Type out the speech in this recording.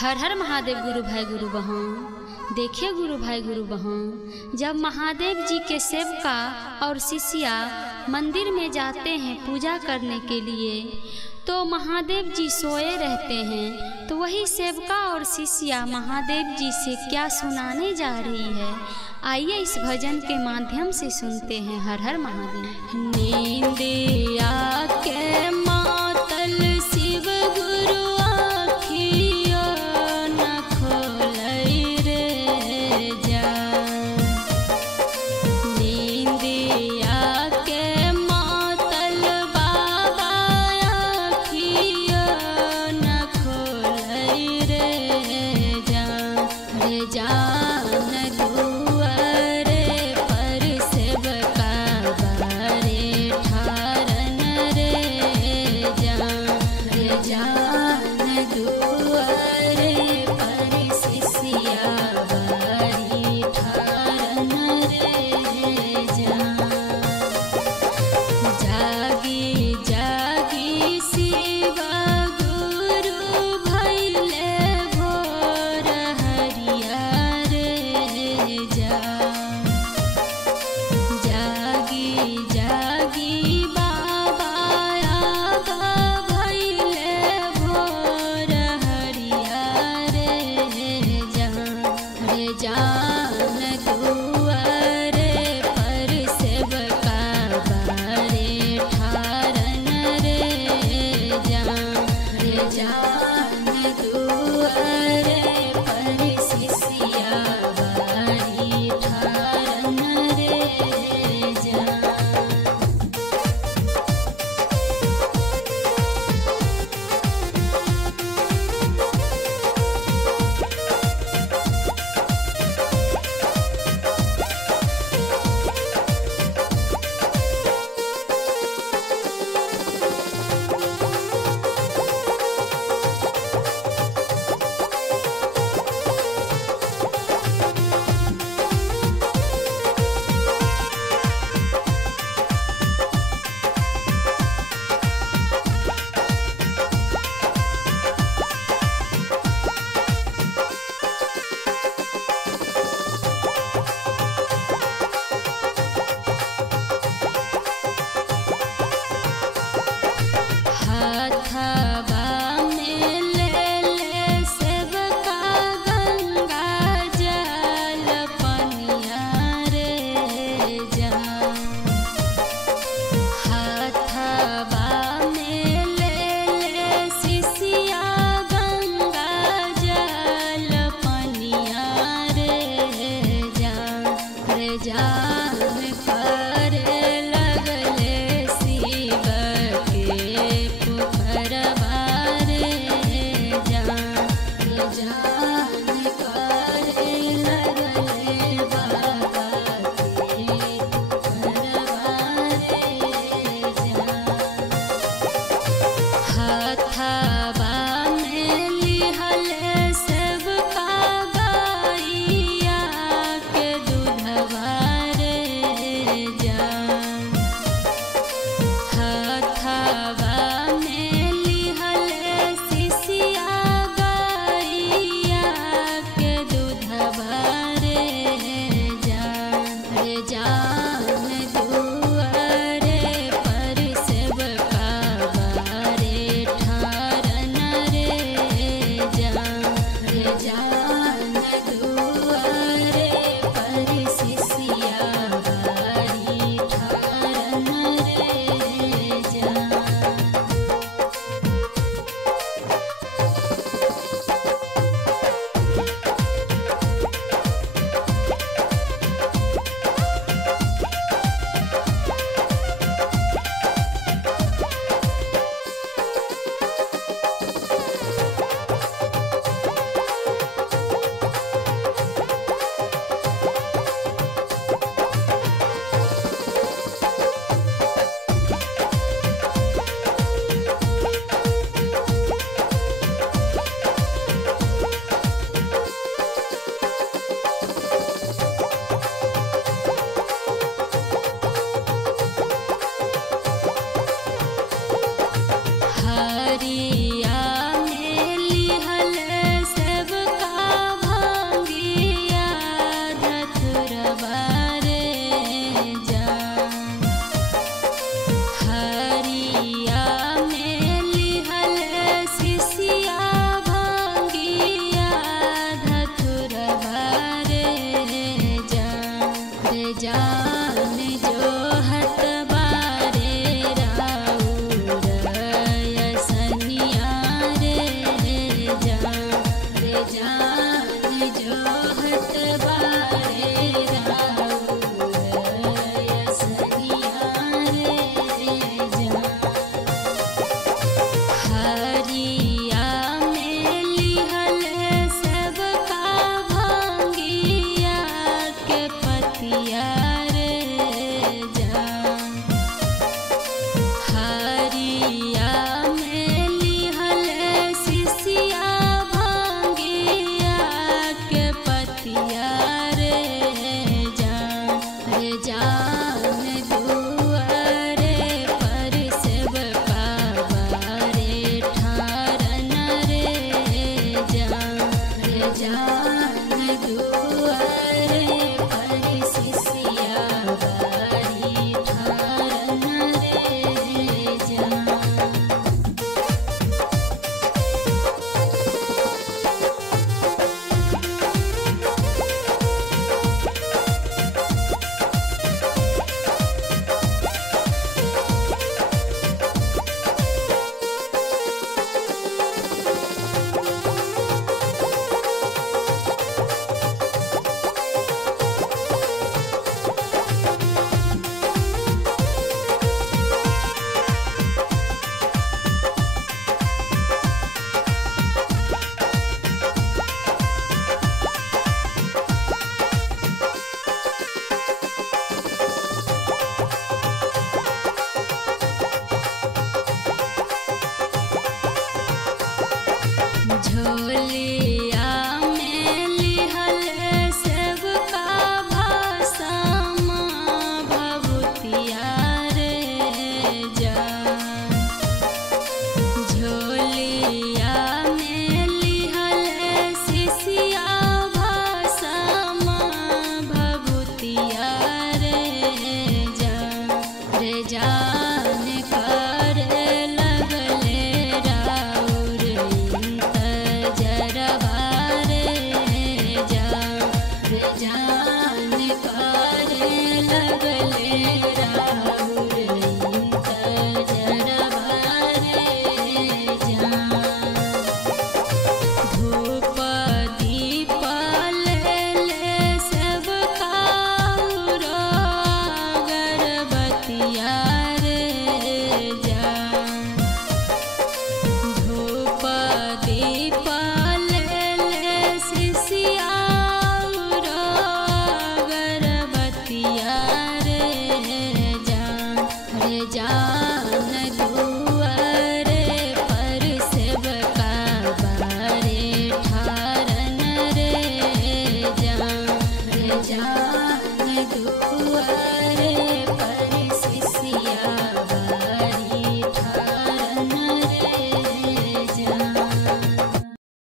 हर हर महादेव गुरु भाई गुरु बहन। देखिए गुरु भाई गुरु बहन, जब महादेव जी के सेवका और शिष्या मंदिर में जाते हैं पूजा करने के लिए, तो महादेव जी सोए रहते हैं। तो वही सेवका और शिष्या महादेव जी से क्या सुनाने जा रही है, आइए इस भजन के माध्यम से सुनते हैं। हर हर महादेव। नींदिया के मातल शिव गुरु आँखियों न खोलई रे जा। नींदिया के मातल बाबा आँखियों न खोलई रे जा। रे जान दुआरे पर सेवका बारे ठारन जान जोहत बारे राउर सनिया रे जान। हरिया में लिहल सबका भांगिया के पतिया रे जान। हरिया में लिहल सिसिया भांगिया के पतिया रे जान। रे जान दुआरे पर सबका बारे ठारन रे जान। रे जान दुआरे पर सिसिया बारी ठारन रे जान। झोली